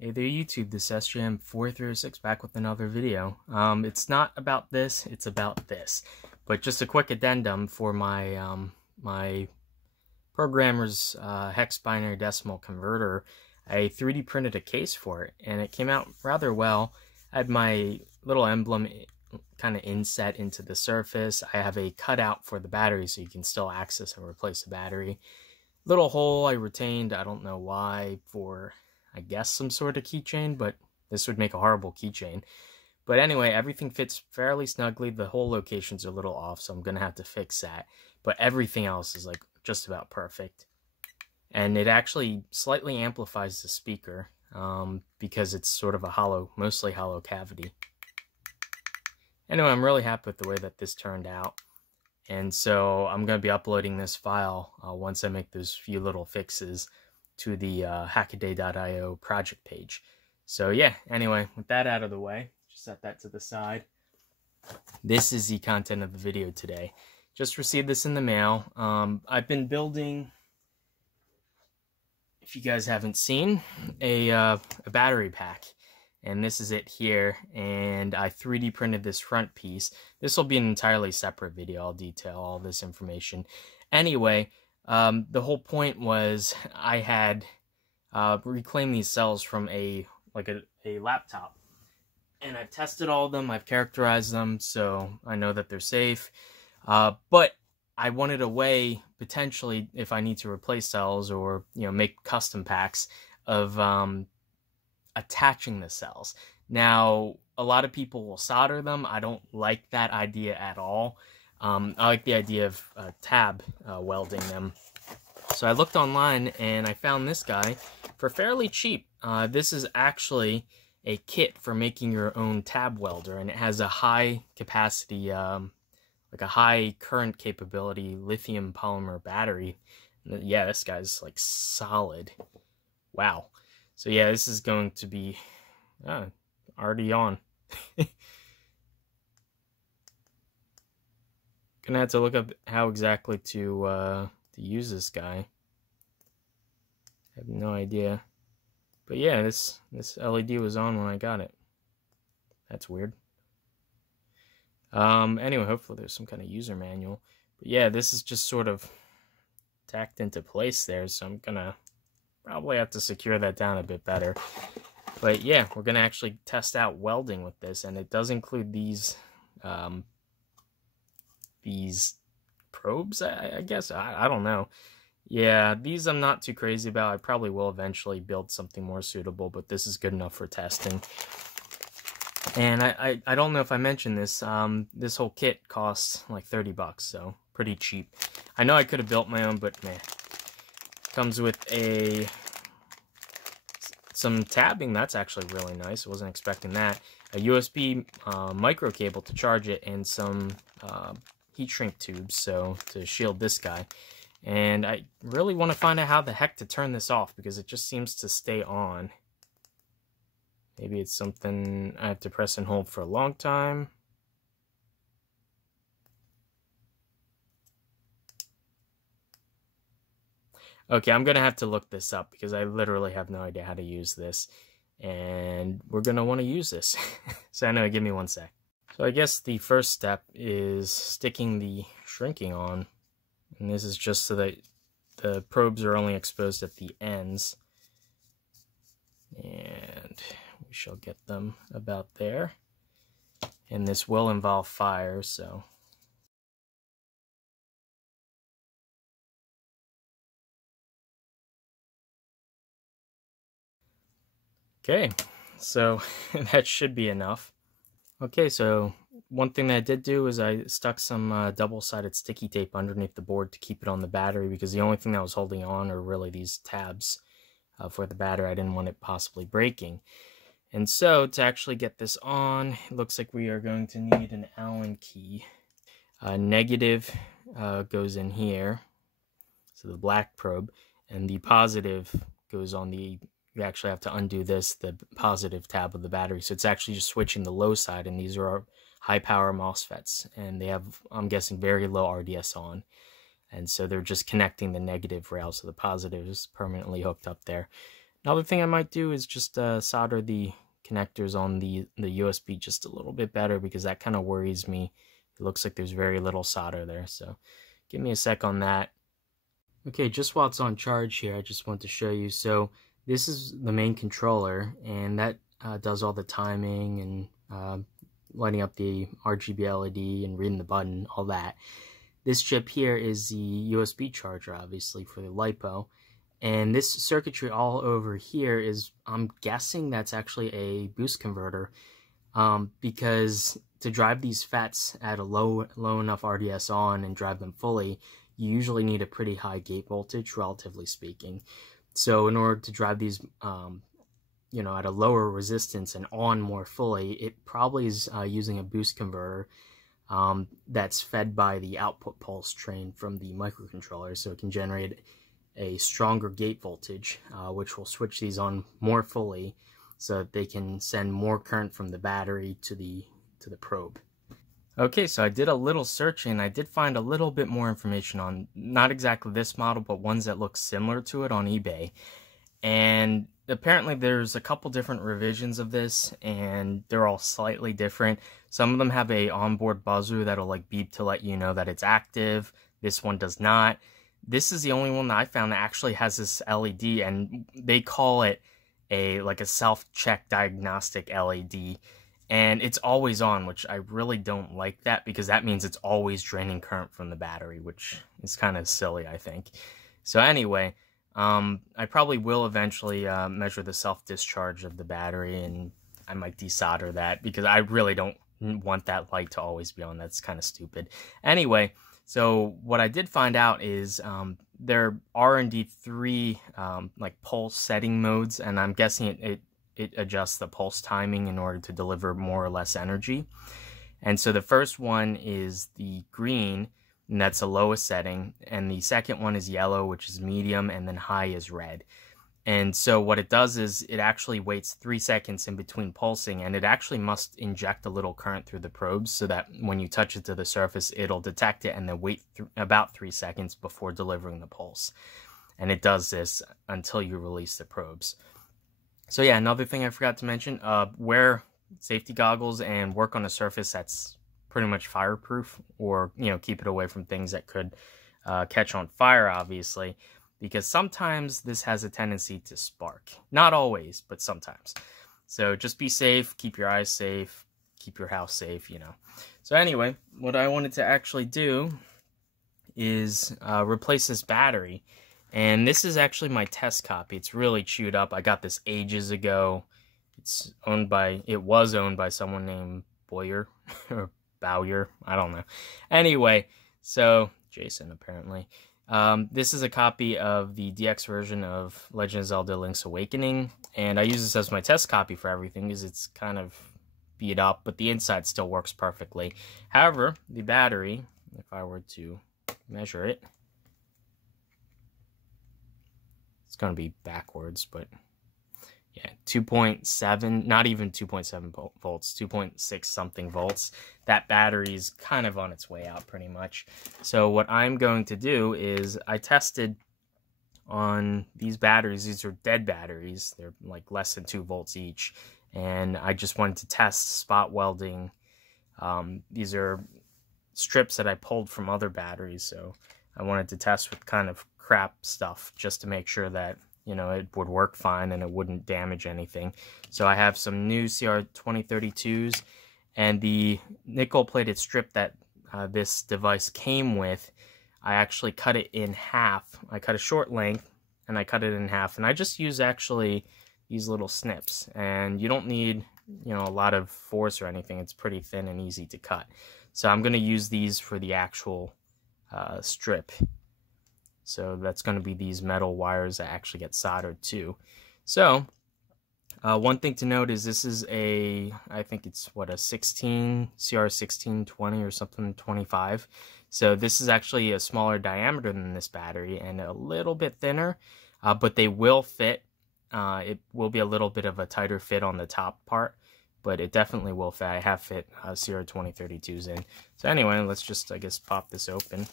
Hey there YouTube, this is SJM436 back with another video. It's not about this, it's about this. But just a quick addendum for my my programmer's hex binary decimal converter. I 3D printed a case for it and it came out rather well. I had my little emblem kind of inset into the surface. I have a cutout for the battery so you can still access and replace the battery. Little hole I retained, I don't know why, for I guess some sort of keychain, but this would make a horrible keychain. But anyway, everything fits fairly snugly. The hole locations are a little off, so I'm gonna have to fix that. But everything else is like just about perfect. And it actually slightly amplifies the speaker because it's sort of a hollow, mostly hollow cavity. Anyway, I'm really happy with the way that this turned out. And so I'm going to be uploading this file once I make those few little fixes to the hackaday.io project page. So yeah, anyway, with that out of the way, just set that to the side. This is the content of the video today. Just received this in the mail. I've been building, if you guys haven't seen, a battery pack. And this is it here, and I 3D printed this front piece. This will be an entirely separate video. I'll detail all this information. Anyway, the whole point was I had reclaimed these cells from a laptop. And I've tested all of them, I've characterized them, so I know that they're safe. But I wanted a way, potentially, if I need to replace cells or make custom packs, of attaching the cells. Now, a lot of people will solder them. I don't like that idea at all. I like the idea of tab welding them. So I looked online and I found this guy for fairly cheap. This is actually a kit for making your own tab welder, and it has a high capacity, like a high current capability lithium polymer battery. Yeah, this guy's like solid. Wow. So yeah, this is going to be already on. Gonna have to look up how exactly to use this guy. I have no idea. But yeah, this LED was on when I got it. That's weird. Anyway, hopefully there's some kind of user manual. But yeah, this is just sort of tacked into place there, so I'm gonna probably have to secure that down a bit better. But yeah, we're gonna actually test out welding with this, and it does include these probes, I guess. I don't know. Yeah, these I'm not too crazy about. I probably will eventually build something more suitable, but this is good enough for testing. And I don't know if I mentioned this. This whole kit costs like 30 bucks, so pretty cheap. I know I could have built my own, but meh. Comes with some tabbing. That's actually really nice. I wasn't expecting that. A USB micro cable to charge it, and some heat shrink tubes so to shield this guy. And I really want to find out how the heck to turn this off, because it just seems to stay on. Maybe it's something I have to press and hold for a long time. Okay, I'm going to have to look this up because I literally have no idea how to use this. And we're going to want to use this. So anyway, give me one sec. So I guess the first step is sticking the shrinking on. And this is just so that the probes are only exposed at the ends. And we shall get them about there. And this will involve fire, so... Okay, so that should be enough. Okay, so one thing that I did do is I stuck some double-sided sticky tape underneath the board to keep it on the battery, because the only thing that was holding on are really these tabs for the battery. I didn't want it possibly breaking. And so to actually get this on, it looks like we are going to need an Allen key. Negative goes in here, so the black probe, and the positive goes on the... You actually have to undo this, the positive tab of the battery. So it's actually just switching the low side, and these are our high power MOSFETs, and they have, I'm guessing, very low RDS on. And so they're just connecting the negative rail, so the positive is permanently hooked up there. Another thing I might do is just solder the connectors on the USB just a little bit better, because that kind of worries me. It looks like there's very little solder there, so give me a sec on that. Okay, just while it's on charge here, I just want to show you. So this is the main controller, and that does all the timing and lighting up the RGB LED and reading the button, all that. This chip here is the USB charger, obviously, for the LiPo. And this circuitry all over here is, I'm guessing that's actually a boost converter, because to drive these FETs at a low enough RDS on and drive them fully, you usually need a pretty high gate voltage, relatively speaking. So in order to drive these, you know, at a lower resistance and on more fully, it probably is using a boost converter that's fed by the output pulse train from the microcontroller, so it can generate a stronger gate voltage, which will switch these on more fully so that they can send more current from the battery to the probe. Okay, so I did a little searching. I did find a little bit more information on not exactly this model, but ones that look similar to it on eBay. And apparently there's a couple different revisions of this, and they're all slightly different. Some of them have a onboard buzzer that'll like beep to let you know that it's active. This one does not. This is the only one that I found that actually has this LED, and they call it a self-check diagnostic LED, and it's always on, which I really don't like that, because that means it's always draining current from the battery, which is kind of silly, I think. So anyway, I probably will eventually measure the self-discharge of the battery, and I might desolder that, because I really don't want that light to always be on. That's kind of stupid. Anyway, so what I did find out is there are indeed 3 like pulse setting modes, and I'm guessing it adjusts the pulse timing in order to deliver more or less energy. And so the first one is the green, and that's the lowest setting, and the second one is yellow, which is medium, and then high is red. And so what it does is it actually waits 3 seconds in between pulsing, and it actually must inject a little current through the probes so that when you touch it to the surface, it'll detect it and then wait about 3 seconds before delivering the pulse. And it does this until you release the probes. So yeah, another thing I forgot to mention, wear safety goggles and work on a surface that's pretty much fireproof, or, you know, keep it away from things that could catch on fire, obviously, because sometimes this has a tendency to spark. Not always, but sometimes. So just be safe, keep your eyes safe, keep your house safe, you know. So anyway, what I wanted to actually do is replace this battery. And this is actually my test copy. It's really chewed up. I got this ages ago. It was owned by someone named Boyer or Bowyer. I don't know. Anyway, so Jason apparently. This is a copy of the DX version of Legend of Zelda Link's Awakening, and I use this as my test copy for everything because it's kind of beat up, but the inside still works perfectly. However, the battery, if I were to measure it, it's going to be backwards, but yeah, 2.7, not even 2.7 volts, 2.6 something volts. That battery is kind of on its way out pretty much. So what I'm going to do is I tested on these batteries. These are dead batteries. They're like less than 2 volts each. And I just wanted to test spot welding. These are strips that I pulled from other batteries. So I wanted to test with kind of crap stuff just to make sure that, you know, it would work fine and it wouldn't damage anything. So I have some new CR2032s, and the nickel-plated strip that this device came with, I actually cut it in half. I cut a short length, and I cut it in half. And I just use actually these little snips. And you don't need, you know, a lot of force or anything. It's pretty thin and easy to cut. So I'm going to use these for the actual strip. So that's going to be these metal wires that actually get soldered too. So one thing to note is this is a, I think it's what, a CR1620 or something, 25. So this is actually a smaller diameter than this battery and a little bit thinner, but they will fit. It will be a little bit of a tighter fit on the top part, but it definitely will fit. I have fit CR2032s in. So anyway, let's just, I guess, pop this open.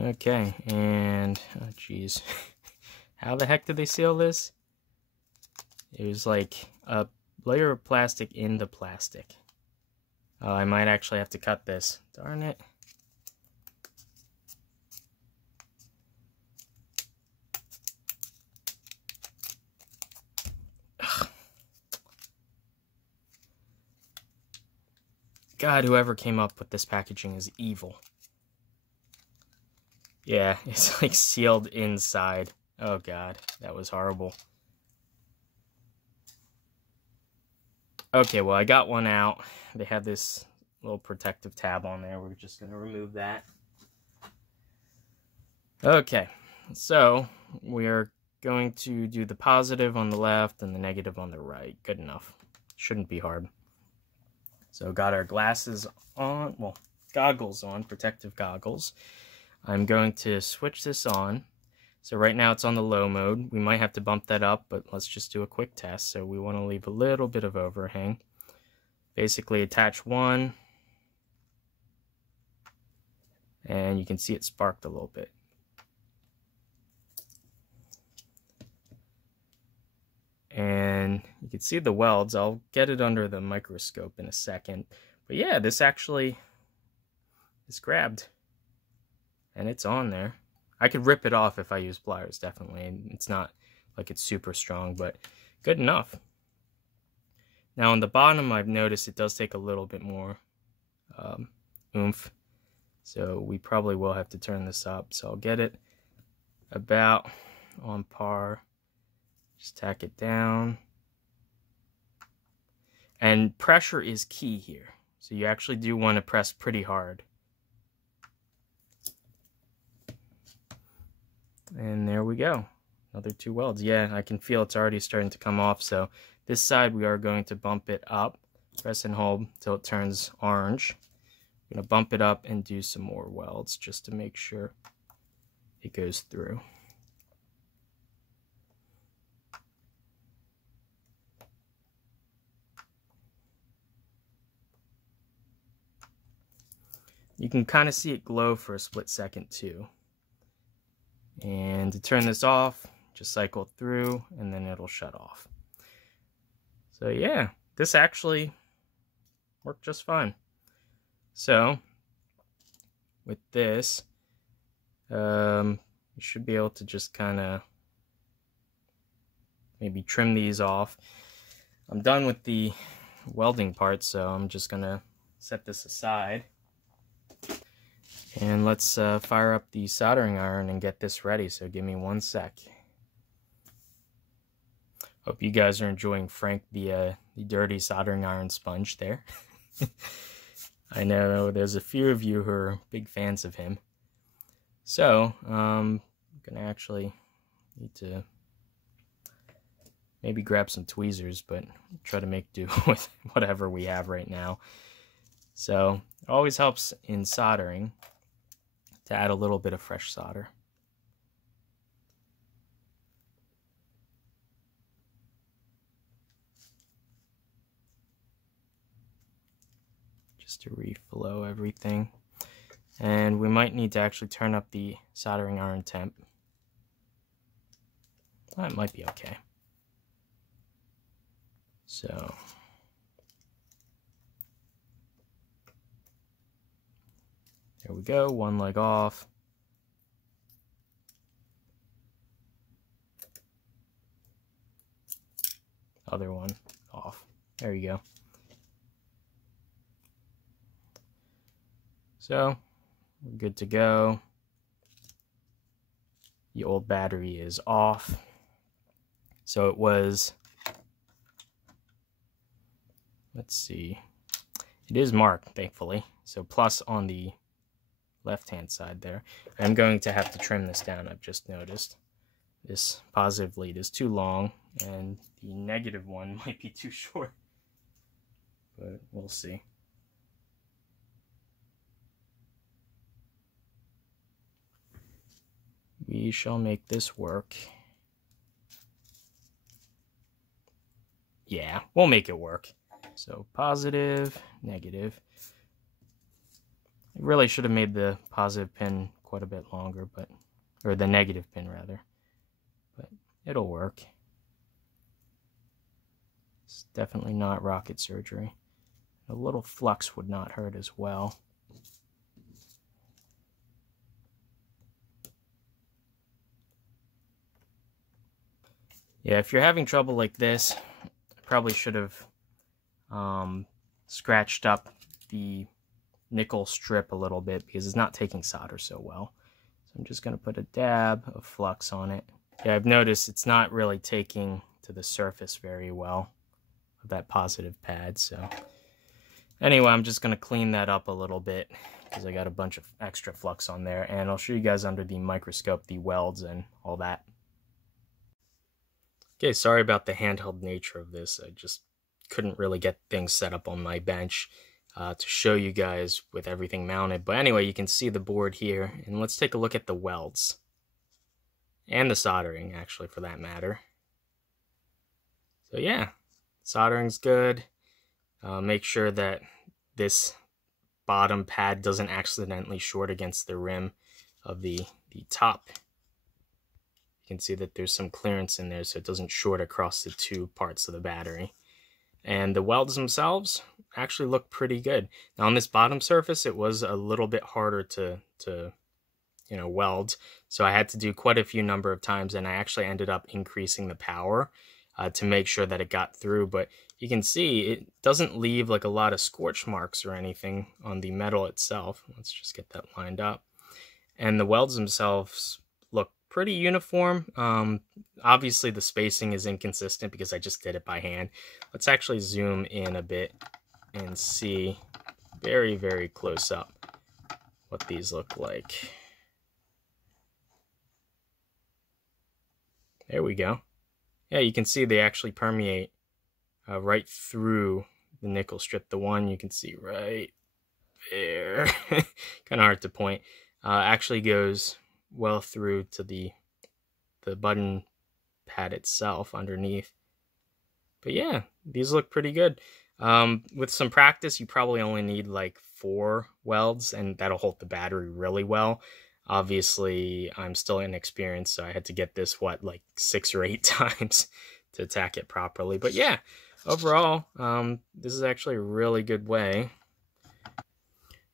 Okay, and, oh geez, How the heck did they seal this? It was like a layer of plastic in the plastic. Oh, I might actually have to cut this. Darn it. Ugh. God, whoever came up with this packaging is evil. Yeah, it's like sealed inside. Oh God, that was horrible. Okay, well, I got one out. They have this little protective tab on there. We're just going to remove that. Okay, so we're going to do the positive on the left and the negative on the right. Good enough. Shouldn't be hard. So got our glasses on, well, goggles on, protective goggles. I'm going to switch this on. So right now it's on the low mode. We might have to bump that up, but let's just do a quick test. So we want to leave a little bit of overhang. Basically attach one, and you can see it sparked a little bit. And you can see the welds. I'll get it under the microscope in a second. But yeah, this actually is grabbed. And it's on there. I could rip it off if I use pliers, definitely. It's not like it's super strong, but good enough. Now on the bottom, I've noticed it does take a little bit more oomph. So we probably will have to turn this up. So I'll get it about on par. Just tack it down. And pressure is key here. So you actually do want to press pretty hard. And there we go. Another 2 welds. Yeah, I can feel it's already starting to come off. So this side we are going to bump it up. Press and hold until it turns orange. I'm going to bump it up and do some more welds just to make sure it goes through. You can kind of see it glow for a split second too. And to turn this off, just cycle through and then it'll shut off. So yeah, this actually worked just fine. So with this, you should be able to just kind of maybe trim these off. I'm done with the welding part, so I'm just gonna set this aside. And let's fire up the soldering iron and get this ready, so give me 1 sec. Hope you guys are enjoying Frank, the dirty soldering iron sponge there. I know there's a few of you who are big fans of him. So, I'm going to actually need to maybe grab some tweezers, but try to make do with whatever we have right now. So, it always helps in soldering to add a little bit of fresh solder. Just to reflow everything. And we might need to actually turn up the soldering iron temp. That might be okay. So there we go, 1 leg off. Other one off. There you go. So, we're good to go. The old battery is off. So it was, let's see, it is marked, thankfully. So plus on the left-hand side there. I'm going to have to trim this down, I've just noticed. This positive lead is too long, and the negative one might be too short. But we'll see. We shall make this work. Yeah, we'll make it work. So positive, negative. I really should have made the positive pin quite a bit longer, but, or the negative pin rather. But it'll work. It's definitely not rocket surgery. A little flux would not hurt as well. Yeah, if you're having trouble like this, I probably should have scratched up the nickel strip a little bit because it's not taking solder so well. So I'm just going to put a dab of flux on it. Yeah, I've noticed it's not really taking to the surface very well of that positive pad. So anyway, I'm just going to clean that up a little bit because I got a bunch of extra flux on there, and I'll show you guys under the microscope the welds and all that. Okay, sorry about the handheld nature of this. I just couldn't really get things set up on my bench to show you guys with everything mounted. But anyway, you can see the board here, and let's take a look at the welds. And the soldering, actually, for that matter. So yeah, soldering's good. Make sure that this bottom pad doesn't accidentally short against the rim of the top. You can see that there's some clearance in there so it doesn't short across the two parts of the battery. And the welds themselves actually look pretty good. Now on this bottom surface, it was a little bit harder to weld. So I had to do quite a few number of times, and I actually ended up increasing the power to make sure that it got through. But you can see it doesn't leave like a lot of scorch marks or anything on the metal itself. Let's just get that lined up. And the welds themselves look pretty uniform. Obviously the spacing is inconsistent because I just did it by hand. Let's actually zoom in a bit and see very, very close up what these look like. There we go. Yeah, you can see they actually permeate right through the nickel strip. The one you can see right there, kind of hard to point, actually goes well through to the button pad itself underneath. But yeah, these look pretty good. With some practice, you probably only need like 4 welds, and that'll hold the battery really well. Obviously, I'm still inexperienced, so I had to get this, like 6 or 8 times to attack it properly. But yeah, overall, this is actually a really good way.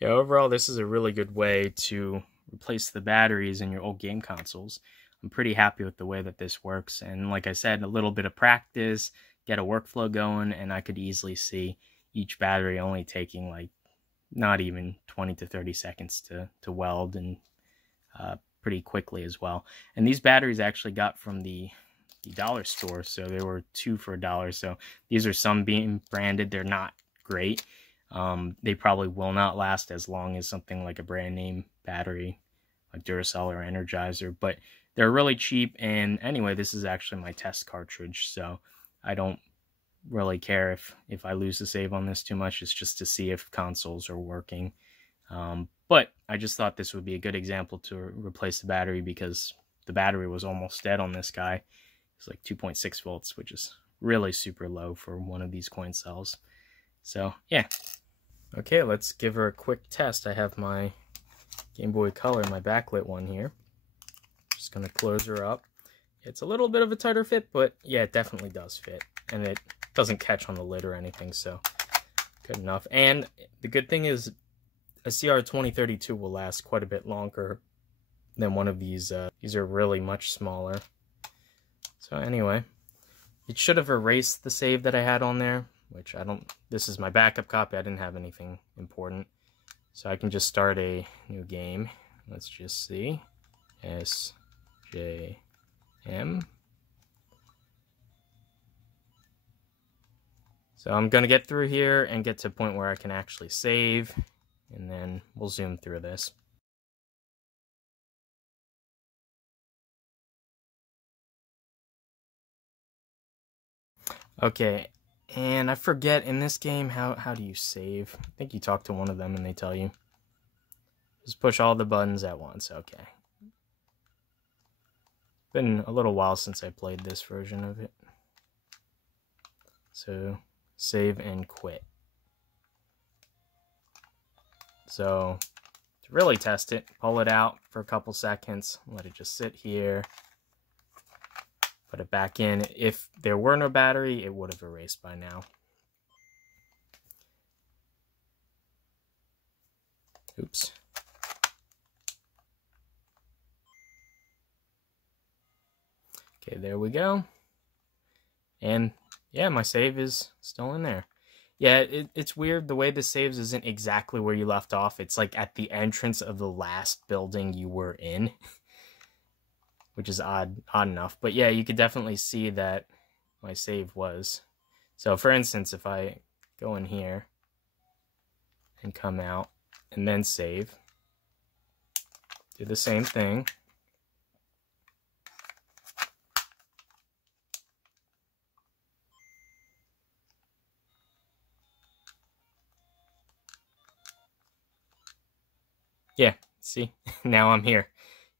Yeah, overall, this is a really good way to replace the batteries in your old game consoles. I'm pretty happy with the way that this works. And like I said, a little bit of practice, get a workflow going, and I could easily see each battery only taking like not even 20 to 30 seconds to weld, and pretty quickly as well. And these batteries I actually got from the dollar store, so they were 2 for $1. So these are Sunbeam branded. They're not great. They probably will not last as long as something like a brand name battery like Duracell or Energizer, but they're really cheap. And anyway, this is actually my test cartridge, so I don't really care if I lose the save on this too much. It's just to see if consoles are working. But I just thought this would be a good example to replace the battery, because the battery was almost dead on this guy. It's like 2.6 volts, which is really super low for one of these coin cells. So yeah. Okay, let's give her a quick test. I have my Game Boy Color, my backlit one here. Just gonna close her up. It's a little bit of a tighter fit, but yeah, it definitely does fit. And it doesn't catch on the lid or anything, so good enough. And the good thing is a CR2032 will last quite a bit longer than one of these. These are really much smaller. So anyway, it should have erased the save that I had on there, which I don't. This is my backup copy. I didn't have anything important. So I can just start a new game. Let's just see. SJM. So I'm going to get through here and get to a point where I can actually save, and then we'll zoom through this. Okay, and I forget, in this game, how do you save? I think you talk to one of them and they tell you. Just push all the buttons at once. Okay. Been a little while since I played this version of it. So, save and quit. So, to really test it, pull it out for a couple seconds, let it just sit here. put it back in. If there were no battery, it would have erased by now. Oops. Okay, there we go. And yeah, my save is still in there. Yeah, it's weird. The way this saves isn't exactly where you left off. It's like at the entrance of the last building you were in, which is odd enough. But yeah, you could definitely see that my save was. So for instance, if I go in here and come out and then save, do the same thing. Yeah, see, now I'm here.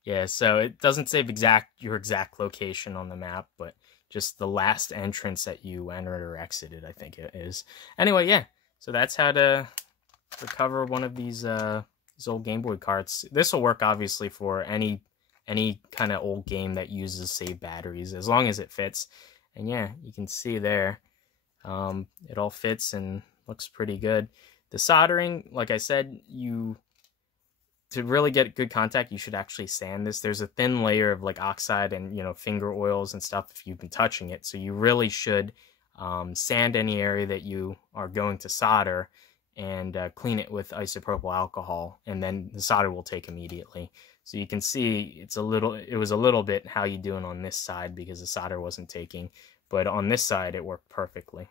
Yeah, so it doesn't save your exact location on the map, but just the last entrance that you entered or exited, I think it is. Anyway, yeah, so that's how to recover one of these old Game Boy carts. This will work obviously for any kind of old game that uses save batteries, as long as it fits. And yeah, you can see there, it all fits and looks pretty good. The soldering, like I said, to really get good contact, you should actually sand this. There's a thin layer of like oxide and, you know, finger oils and stuff if you've been touching it. So you really should sand any area that you are going to solder and clean it with isopropyl alcohol, and then the solder will take immediately. So you can see it was a little bit how you doing on this side because the solder wasn't taking, but on this side it worked perfectly.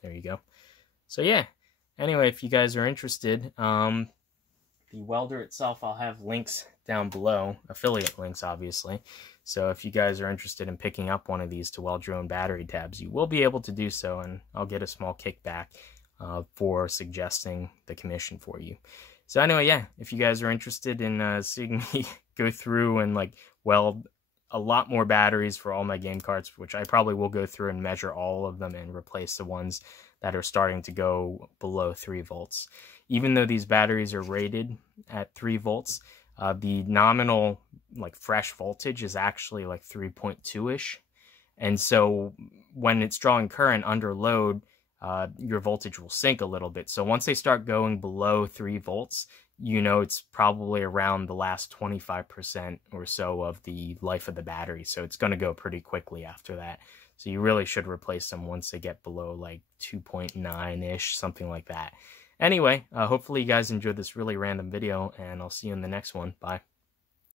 There you go. So yeah, anyway, if you guys are interested, the welder itself, I'll have links down below, affiliate links, obviously. So if you guys are interested in picking up one of these to weld your own battery tabs, you will be able to do so, and I'll get a small kickback for suggesting the commission for you. So anyway, yeah, if you guys are interested in seeing me go through and like weld a lot more batteries for all my game carts, which I probably will go through and measure all of them and replace the ones that are starting to go below 3 volts. Even though these batteries are rated at 3 volts, the nominal like fresh voltage is actually like 3.2-ish. And so when it's drawing current under load, your voltage will sink a little bit. So once they start going below 3 volts, you know it's probably around the last 25% or so of the life of the battery. So it's going to go pretty quickly after that. So you really should replace them once they get below like 2.9-ish, something like that. Anyway, hopefully you guys enjoyed this really random video, and I'll see you in the next one. Bye.